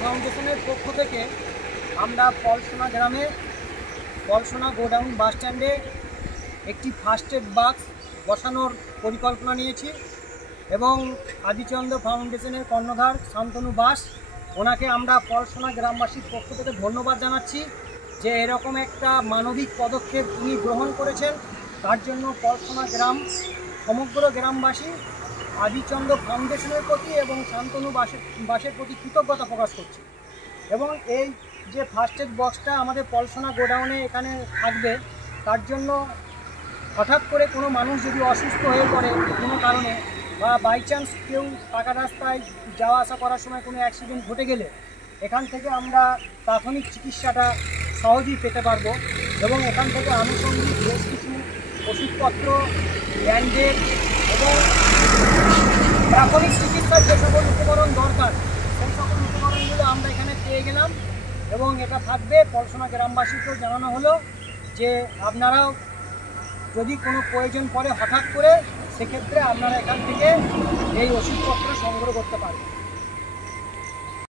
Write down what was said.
ফাউন্ডেশনের পক্ষ থেকে আমরা পলসোনা গ্রামে পলসোনা গোডাউন বাস স্ট্যান্ডে একটি ফার্স্ট এড বাক্স বসানোর পরিকল্পনা নিয়েছি এবং আদিচন্দ্র ফাউন্ডেশনের কর্ণধার শান্তনু বাস, ওনাকে আমরা পলসোনা গ্রামবাসীর পক্ষ থেকে ধন্যবাদ জানাচ্ছি যে এরকম একটা মানবিক পদক্ষেপ উনি গ্রহণ করেছেন। তার জন্য পলসোনা গ্রাম সমগ্র গ্রামবাসী আদিচন্দ্র ফাউন্ডেশনের প্রতি এবং শান্তনু বাসের প্রতি কৃতজ্ঞতা প্রকাশ করছি। এবং এই যে ফার্স্ট এড বক্সটা আমাদের পলসোনা গোডাউনে এখানে থাকবে, তার জন্য হঠাৎ করে কোনো মানুষ যদি অসুস্থ হয়ে পড়ে কোনো কারণে বা বাই চান্স কেউ পাকা রাস্তায় যাওয়া আসা করার সময় কোনো অ্যাক্সিডেন্ট ঘটে গেলে এখান থেকে আমরা প্রাথমিক চিকিৎসাটা সহজেই পেতে পারবো এবং এখান থেকে আনুষঙ্গিক বেশ কিছু ওষুধপত্র, ব্যান্ডেজ এবং প্রাথমিক চিকিৎসার যে সকল উপকরণ দরকার সেই সকল উপকরণগুলো আমরা এখানে পেয়ে গেলাম। এবং এটা থাকবে পলসোনা গ্রামবাসীকেও জানানো হলো যে আপনারাও যদি কোনো প্রয়োজন পড়ে হঠাৎ করে, সেক্ষেত্রে আপনারা এখান থেকে এই ওষুধপত্র সংগ্রহ করতে পারবেন।